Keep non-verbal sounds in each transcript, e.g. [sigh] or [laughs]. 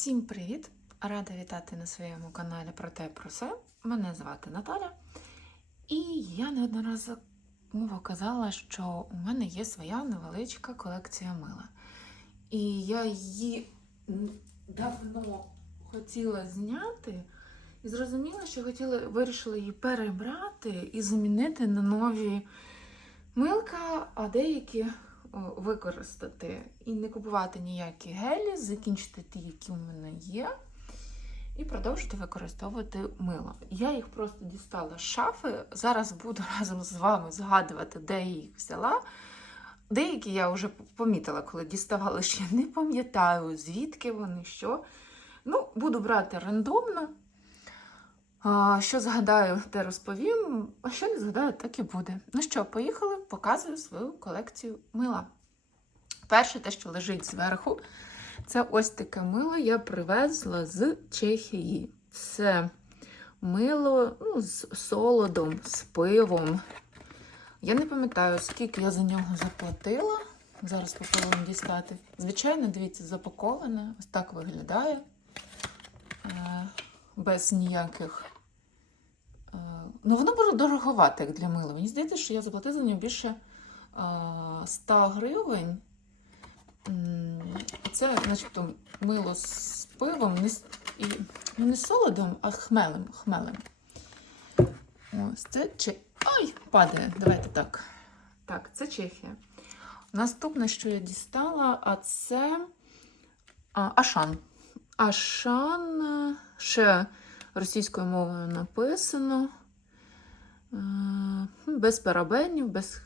Всім привіт! Рада вітати на своєму каналі про те про все. Мене звати Наталя, і я неодноразово казала, що у мене є своя невеличка колекція мила. І я її давно хотіла зняти, і зрозуміла, що хотіла, вирішила її перебрати і замінити на нові милка, а деякі використати і не купувати ніякі гелі, закінчити ті, які у мене є, і продовжити використовувати мило. Я їх просто дістала з шафи. Зараз буду [laughs] разом з вами згадувати, де я їх взяла. Деякі я вже помітила, коли діставала, що я не пам'ятаю, звідки вони, що. Ну, буду брати рандомно. А, Що згадаю, те розповім, а що не згадаю, так і буде. Ну що, поїхали, показую свою колекцію мила. Перше, те, що лежить зверху, це ось таке мило я привезла з Чехії. Це мило ну, з солодом, з пивом. Я не пам'ятаю, скільки я за нього заплатила. Зараз попробуємо дістати. Звичайно, дивіться, запаковане. Ось так виглядає. Е, Без ніяких. е, Ну, воно було дороговате, як для мила. Мені здається, що я заплатила за нього більше е, 100 гривень. Це, начебто, мило з пивом, не, і, ну, не солодом, а хмелем. хмелем. Ось це Че... Ой, падає. Давайте так. Так, це Чехія. Наступне, що я дістала, а це а, Ашан. Ашан е, ще російською мовою написано. Е, Без парабенів, без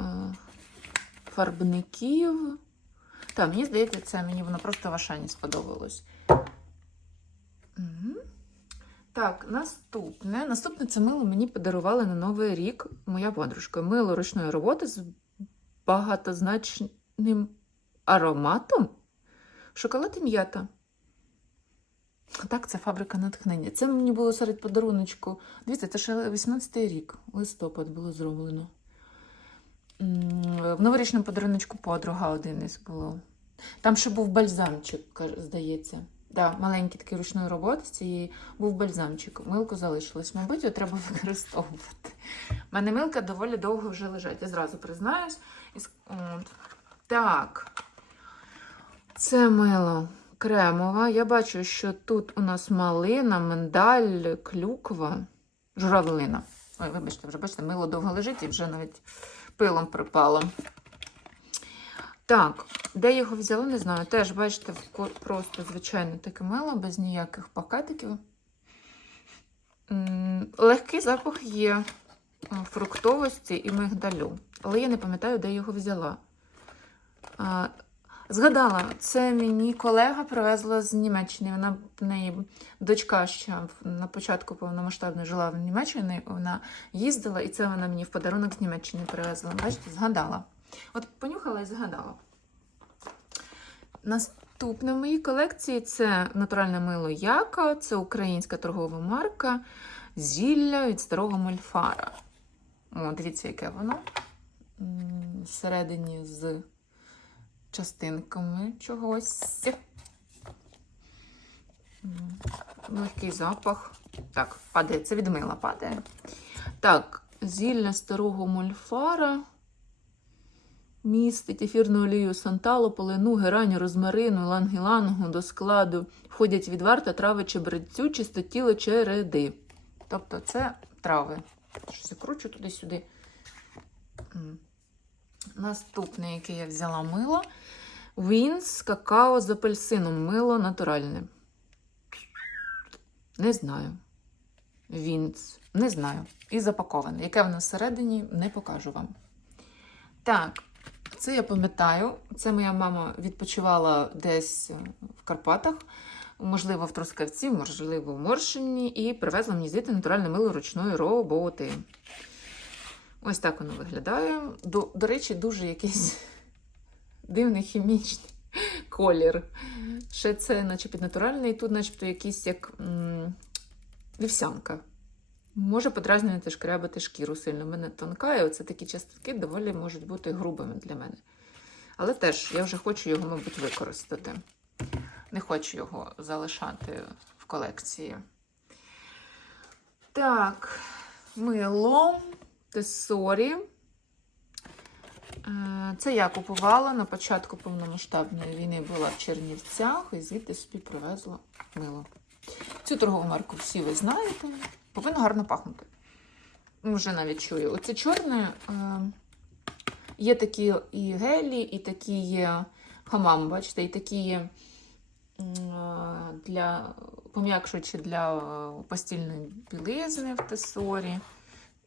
е, фарбників. Так, мені здається, це мені воно просто в Ашані сподобалось. Так, наступне. Наступне це мило мені подарували на Новий рік моя подружка. Мило ручної роботи з багатозначним ароматом. Шоколад і м'ята. Так, це фабрика натхнення. Це мені було серед подаруночку. Дивіться, це ще 18-й рік, листопад було зроблено. В новорічному подаруночку подруга один із було. Там ще був бальзамчик, здається. Да, маленький такий ручної роботи з цієї був бальзамчик. Милку залишилось. Мабуть, його треба використовувати. У мене милка доволі довго вже лежать, я зразу признаюсь. Так. Це мило кремова. Я бачу, що тут у нас малина, миндаль, клюква, журавлина. Ой, вибачте, вже бачите, мило довго лежить і вже навіть пилом припало. Так, де його взяла, не знаю. Теж, бачите, просто звичайне таке мило, без ніяких пакетиків. Легкий запах є фруктовості і мигдалю. Але я не пам'ятаю, де його взяла. Згадала, це мені колега привезла з Німеччини. Вона в неї дочка ще на початку повномасштабної жила в Німеччині. Вона їздила, і це вона мені в подарунок з Німеччини привезла. Бачите, згадала. От понюхала і згадала. Наступне в моїй колекції це натуральне мило Яка, це українська торгова марка зілля від старого мольфара. О, дивіться, яке воно. Всередині з частинками чогось. Легкий запах. Так, падає. Це від мила падає. Так, зілля старого мольфара. Містить ефірну олію санталу, полину, гераню, розмарину, лангілангу до складу. Входять відварта, трави чебрецю, чистотіло череди. Тобто це трави. Щось я кручу туди-сюди. Наступне, яке я взяла мило. Вінс какао з апельсином. Мило натуральне. Не знаю. Вінс. Не знаю. І запаковане. Яке воно всередині, не покажу вам. Так, це я пам'ятаю. Це моя мама відпочивала десь в Карпатах, можливо, в Трускавці, можливо, в Моршині, і привезла мені звідти натуральне мило ручної роботи. Ось так воно виглядає. До, до речі, дуже якийсь [laughs] дивний хімічний колір. Ще це, наче під натуральний, і тут, начебто, якийсь як м, вівсянка. Може подразнювати, шкрябати шкіру сильно. У мене тонка, і оце такі частинки доволі можуть бути грубими для мене. Але теж я вже хочу його, мабуть, використати. Не хочу його залишати в колекції. Так, мило, тесорі. Е, Це я купувала на початку повномасштабної війни була в Чернівцях і звідти собі привезла мило. Цю торгову марку всі ви знаєте. Повинно гарно пахнути. Ну, Вже навіть чую. Оце чорне. Е, є такі і гелі, і такі є хамам, бачите, і такі є е, для пом'якшуючи для постільної білизни в тесорі.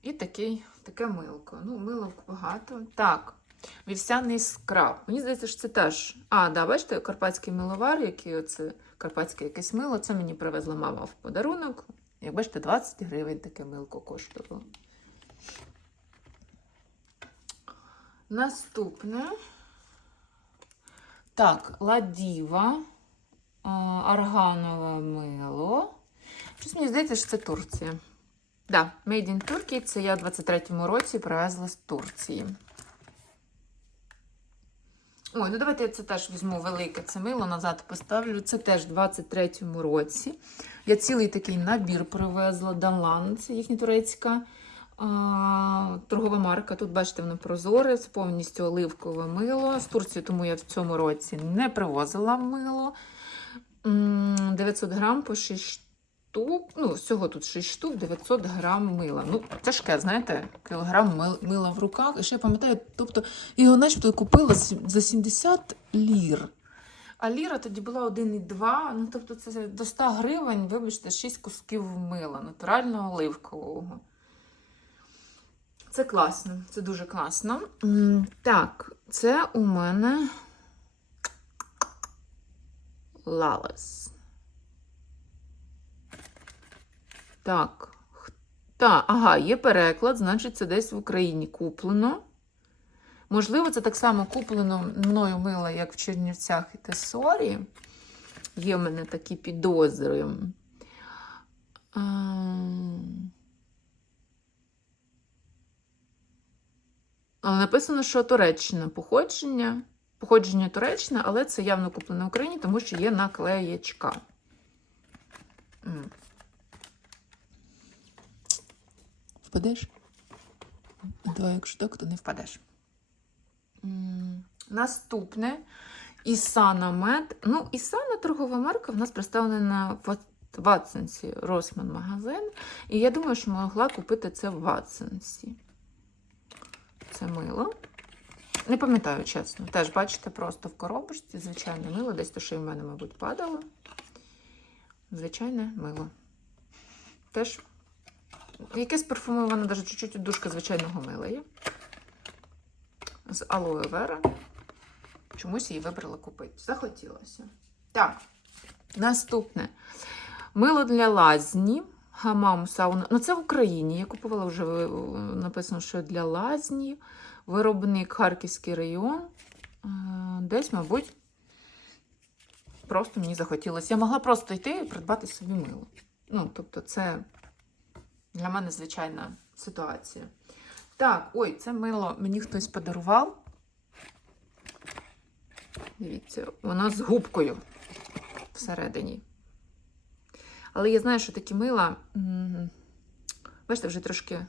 І такий, таке милко. Ну, милок багато. Так, вівсяний скраб. Мені здається, що це теж. А, да, бачите, карпатський миловар, який оце карпатське якесь мило. Це мені привезла мама в подарунок. Як бачите, 20 гривень таке милко коштувало. Наступне. Так, ладіва, а, арганове мило. Щось мені здається, що це Турція. Да, Made in Turkey. Це я в 23-му році привезла з Турції. Ой, ну давайте я це теж візьму велике це мило, назад поставлю. Це теж в 23-му році. Я цілий такий набір привезла. Данлан, це їхня турецька а, торгова марка. Тут, бачите, воно прозоре, це повністю оливкове мило. З Турції, тому я в цьому році не привозила мило. 900 грам по 6 штук. Ну, всього тут 6 штук, 900 грам мила. Ну, тяжке, знаєте, кілограм мила в руках. І ще я пам'ятаю, тобто його начебто купила за 70 лір. А ліра тоді була 1,2, ну тобто це до 100 гривень, вибачте, 6 кусків мила, натурального оливкового. Це класно, це дуже класно. Так, це у мене Лалес. Так. Та, ага, є переклад, значить, це десь в Україні куплено. Можливо, це так само куплено мною мило, як в Чернівцях і Тесорі. Є в мене такі підозри. Ем. Але написано, що Туреччина походження. Походження Туреччина, але це явно куплено в Україні, тому що є наклеєчка. М. Впадеш? Давай, якщо так, то не впадеш. Наступне Ісана Мед. Ну, Ісана торгова марка в нас представлена в Ватсенсі Росман магазин. І я думаю, що могла купити це в Ватсенсі. Це мило. Не пам'ятаю, чесно. Теж, бачите, просто в коробочці звичайне мило. Десь то, що і в мене, мабуть, падало. Звичайне мило. Теж якесь парфумоване, навіть чуть-чуть душка звичайного мила є. З алоe вера. Чомусь її вибрала купити. Захотілося. Так, наступне. Мило для лазні. Хамам сауна. Ну, це в Україні. Я купувала вже е, написано, що для лазні. Виробник Харківський район. Е, Десь, мабуть, просто мені захотілося. Я могла просто йти і придбати собі мило. Ну, тобто, це для мене звичайна ситуація. Так, ой, це мило мені хтось подарував. Дивіться, воно з губкою всередині. Але я знаю, що такі мила, бачите, вже трошки.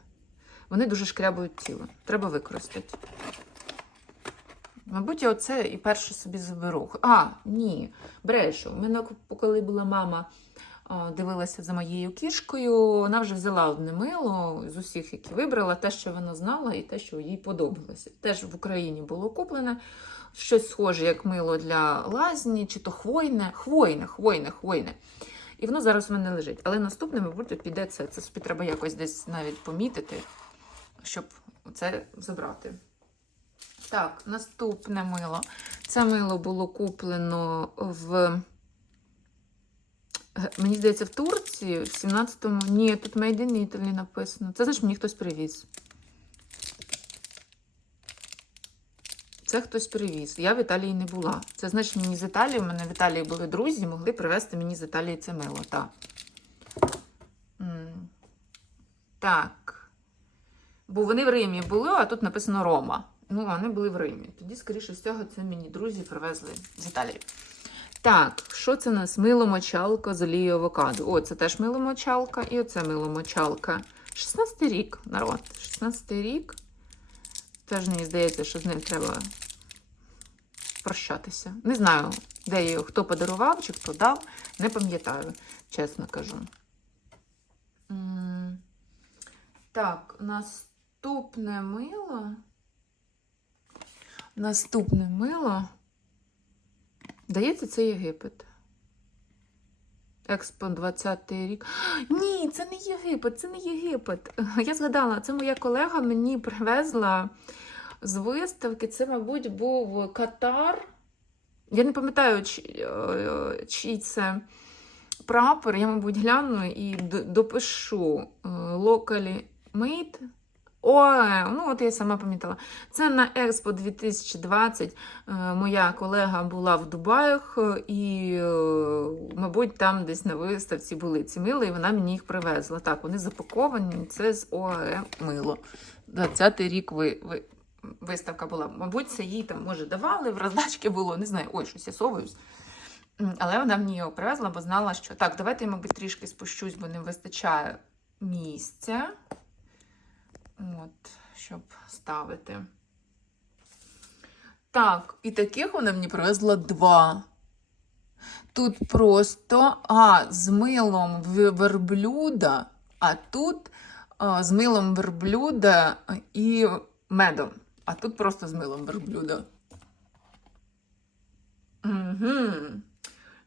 Вони дуже шкрябують тіло. Треба використати. Мабуть, я оце і перше собі заберу. А, ні, брешу. У мене, коли була мама, дивилася за моєю кішкою, вона вже взяла одне мило з усіх, які вибрала, те, що вона знала, і те, що їй подобалося. Теж в Україні було куплене щось схоже, як мило для лазні, чи то хвойне, хвойне, хвойне, хвойне. І воно зараз у мене лежить. Але наступне, мабуть, піде це. Це собі треба якось десь навіть помітити, щоб це забрати. Так, наступне мило. Це мило було куплено в. Мені здається, в Турції в 17-му. Ні, тут Made in Italy написано. Це значить мені хтось привіз. Це хтось привіз. Я в Італії не була. Це значить мені з Італії. У мене в Італії були друзі, могли привезти мені з Італії це мило. Так. Так. Бо вони в Римі були, а тут написано Рома. Ну, вони були в Римі. Тоді, скоріше всього, це мені друзі привезли з Італії. Так, що це у нас? Миломочалка з олією авокадо. О, це теж миломочалка, і оце миломочалка. 16 рік, народ. 16 рік. Теж мені здається, що з ним треба прощатися. Не знаю, де його, хто подарував чи хто дав. Не пам'ятаю, чесно кажу. Так, наступне мило. Наступне мило. Здається, це Єгипет. Експо 20 рік. [gasps] Ні, це не Єгипет, це не Єгипет. [laughs] Я згадала, це моя колега мені привезла з виставки. Це, мабуть, був Катар. Я не пам'ятаю, чи- е, чий це прапор. Я, мабуть, гляну і допишу е, Locally Made. Ой, ну от я сама пам'ятала. Це на Експо 2020 е, моя колега була в Дубаях, е, і, е, мабуть, там десь на виставці були ці мила, і вона мені їх привезла. Так, вони запаковані. Це з ОАЕ мило. 20-й рік ви, ви, виставка була. Мабуть, це їй там, може, давали, в роздачки було, не знаю, ой, щось я совуюсь. Але вона мені його привезла, бо знала, що так, давайте я, мабуть, трішки спущусь, бо не вистачає місця. От, щоб ставити. Так, і таких вона мені привезла два. Тут просто а, з милом верблюда, а тут а, з милом верблюда і медом. А тут просто з милом верблюда. Угу.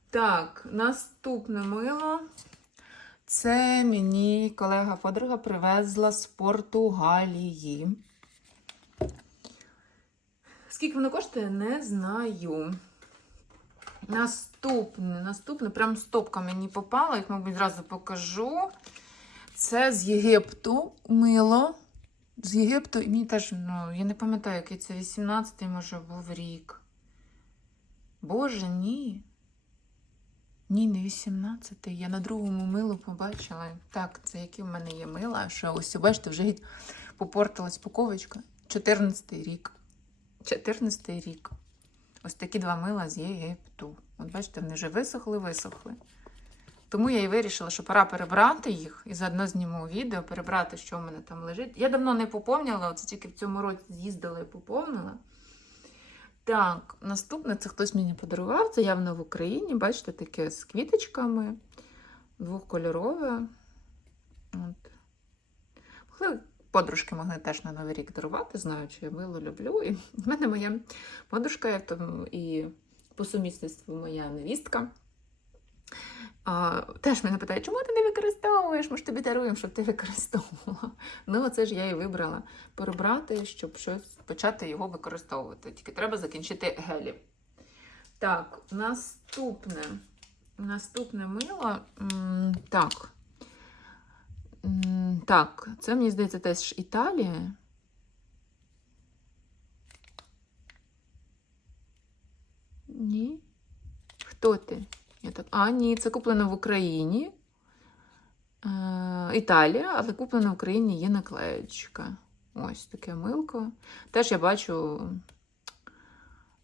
Так, наступне мило. Це мені колега подруга привезла з Португалії. Скільки воно коштує, не знаю. Наступне, наступне, прям стопка мені попала, їх, мабуть, зразу покажу. Це з Єгипту мило. З Єгипту, і мені теж, ну, я не пам'ятаю, який це 18-й, може, був рік. Боже, ні. Ні, не 18-й. Я на другому милу побачила. Так, це які в мене є мила. Що ось, бачите, вже геть попортилась паковочка. 14-й рік. 14-й рік. Ось такі два мила з Єгипту. От бачите, вони вже висохли, висохли. Тому я і вирішила, що пора перебрати їх і заодно зніму відео, перебрати, що в мене там лежить. Я давно не поповнила, оце тільки в цьому році з'їздила і поповнила. Так, наступне це хтось мені подарував. Це явно в Україні. Бачите, таке з квіточками, двохкольорове. От. Могли, подружки могли теж на Новий рік дарувати, знаю, що я мило люблю. І в мене моя подружка і по сумісництву моя невістка. Теж мене питає, чому ти не використовуєш? Ми ж тобі даруємо, щоб ти використовувала. [laughs] Ну, оце ж я і вибрала перебрати, щоб щось почати його використовувати. Тільки треба закінчити гелі. Так, наступне. Наступне мило. Так. Так, це мені здається теж Італія. Ні. Хто ти? А, ні, це куплено в Україні. Е, Італія, але куплено в Україні є наклеєчка. Ось таке милко. Теж я бачу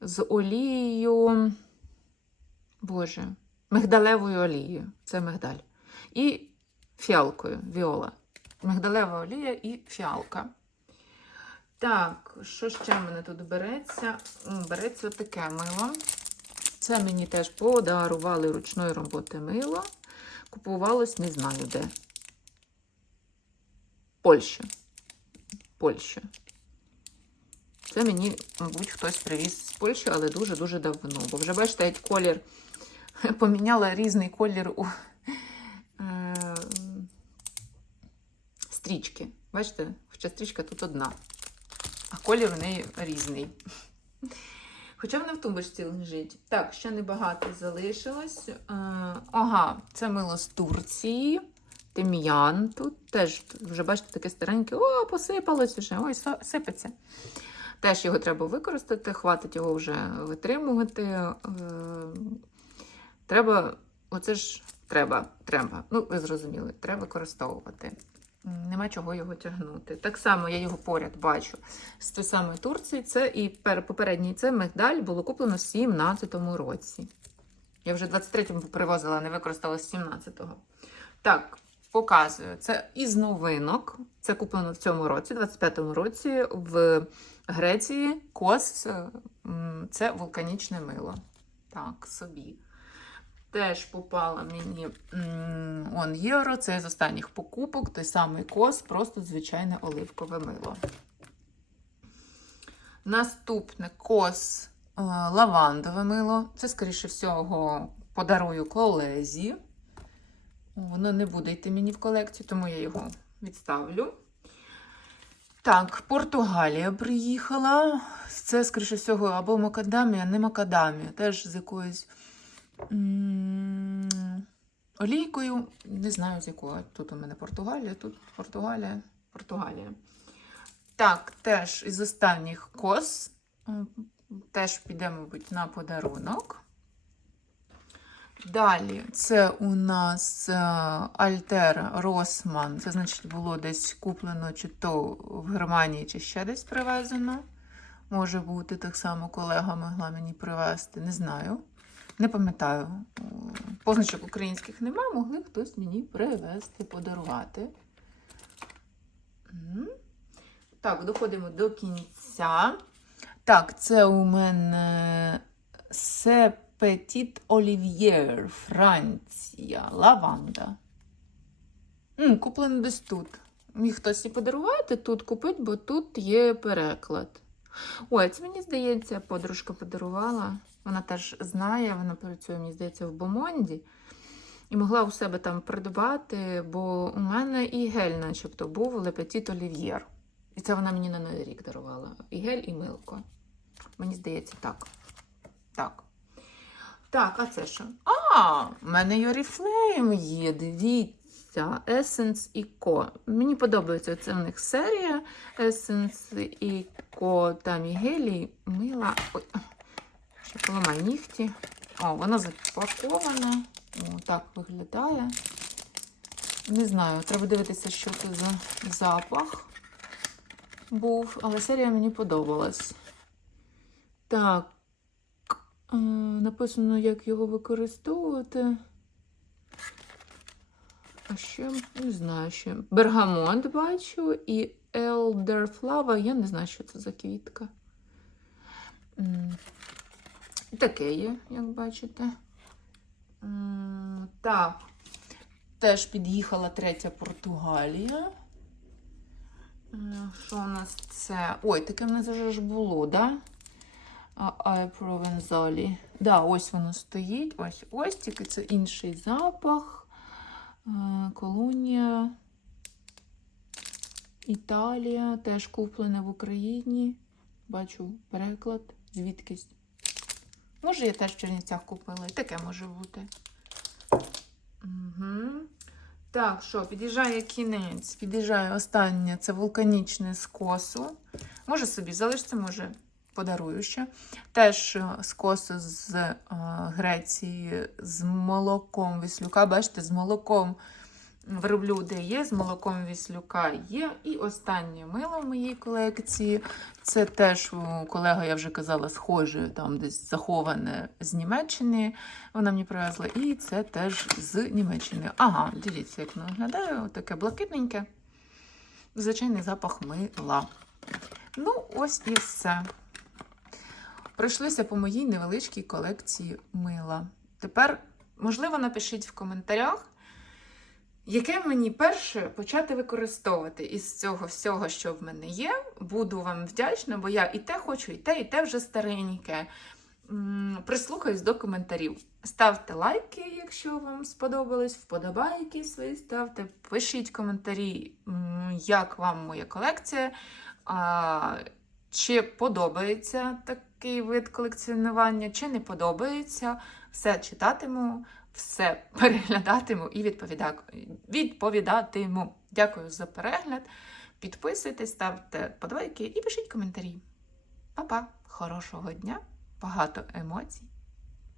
з олією. Боже, мигдалевою олією. Це мигдаль. І фіалкою, віола. Мигдалева олія і фіалка. Так, що ще в мене тут береться? Береться таке мило. Це мені теж подарували ручної роботи мило. Купувалось, не знаю де. Польща. Польща. Це мені, мабуть, хтось привіз з Польщі, але дуже-дуже давно. Бо вже, бачите, колір [laughs] поміняла різний колір у е, стрічки. Бачите, хоча стрічка тут одна, а колір у неї різний. Хоча вона в тумбочці лежить. Так, ще небагато залишилось. Е, ага, це мило з Турції. Тим'ян тут теж, вже бачите, таке стареньке. О, посипалось вже. Ой, сипеться. Теж його треба використати, хватить його вже витримувати. Е, треба, оце ж треба, треба. Ну, ви зрозуміли, треба використовувати. Нема чого його тягнути. Так само я його поряд бачу з тої самої Турції. Це і попередній це мигдаль було куплено в 17-му році. Я вже 23-му привозила, не використала з 17-го. Так, показую. Це із новинок. Це куплено в цьому році, 25-му році, в Греції Кос. Це вулканічне мило. Так, собі. Теж попала мені он євро. Це з останніх покупок. Той самий кос, просто звичайне оливкове мило. Наступне кос е, лавандове мило. Це, скоріше всього, подарую колезі. Воно не буде йти мені в колекцію, тому я його відставлю. Так, Португалія приїхала. Це, скоріше всього, або макадамія, не макадамія. Теж з якоюсь м, олійкою. Не знаю, з якого. Тут у мене Португалія, тут Португалія, Португалія. Так, теж із останніх кос. Теж піде, мабуть, на подарунок. Далі, це у нас е, Альтер Росман. Це значить було десь куплено чи то в Германії, чи ще десь привезено. Може бути, так само колега могла мені привезти. Не знаю. Не пам'ятаю. Позначок українських нема, могли хтось мені привезти, подарувати. Так, доходимо до кінця. Так, це у мене Се Petit Olivier, Франція, лаванда. М, куплено десь тут. Міг хтось і подарувати тут купить, бо тут є переклад. Ой, це мені здається, подружка подарувала. Вона теж знає, вона працює, мені здається, в Бомонді. І могла у себе там придбати, бо у мене і гель, начебто, був Petit Olivier. І це вона мені на Новий рік дарувала. І гель, і милко. Мені здається, так. Так. Так, а це що? А, в мене і Oriflame є, дивіться. Essence і Co. Мені подобається це в них серія. Essence і Co. Там і гелі, мила. Ой, ще поламай нігті. О, воно запаковане. О, так виглядає. Не знаю, треба дивитися, що це за запах був, але серія мені подобалась. Так, е, написано, як його використовувати. А ще не знаю ще. Бергамонт бачу і Elderflower. Я не знаю, що це за квітка. Таке є, як бачите. Так. Теж під'їхала третя Португалія. Що у нас це? Ой, таке в нас вже ж було, да? Ай Провензалі. Да, ось воно стоїть. Ось ось, тільки це інший запах. Е, Колонія. Італія. Теж куплене в Україні. Бачу переклад. Звідкись. Може, я теж в Чернівцях купила. І таке може бути. Угу. Так, що, під'їжджає кінець, під'їжджає останнє, це вулканічне скосу. Може собі залишиться, може подарую ще. Теж е, з е, Греції з молоком віслюка. Бачите, з молоком вироблю, де є, з молоком віслюка є. І останнє мило в моїй колекції. Це теж колега, я вже казала, схоже, там десь заховане з Німеччини. Вона мені привезла. І це теж з Німеччини. Ага, дивіться, як воно виглядає. Таке блакитненьке. Звичайний запах мила. Ну, ось і все. Пройшлися по моїй невеличкій колекції мила. Тепер, можливо, напишіть в коментарях, яке мені перше почати використовувати із цього всього, що в мене є. Буду вам вдячна, бо я і те хочу, і те, і те вже стареньке. Прислухаюсь до коментарів. Ставте лайки, якщо вам сподобалось, вподобайки свої ставте. Пишіть коментарі, як вам моя колекція. А, чи подобається такий вид колекціонування, чи не подобається. Все читатиму, все [laughs] переглядатиму і відповідатиму. Дякую за перегляд. Підписуйтесь, ставте подвайки і пишіть коментарі. Па-па! Хорошого дня, багато емоцій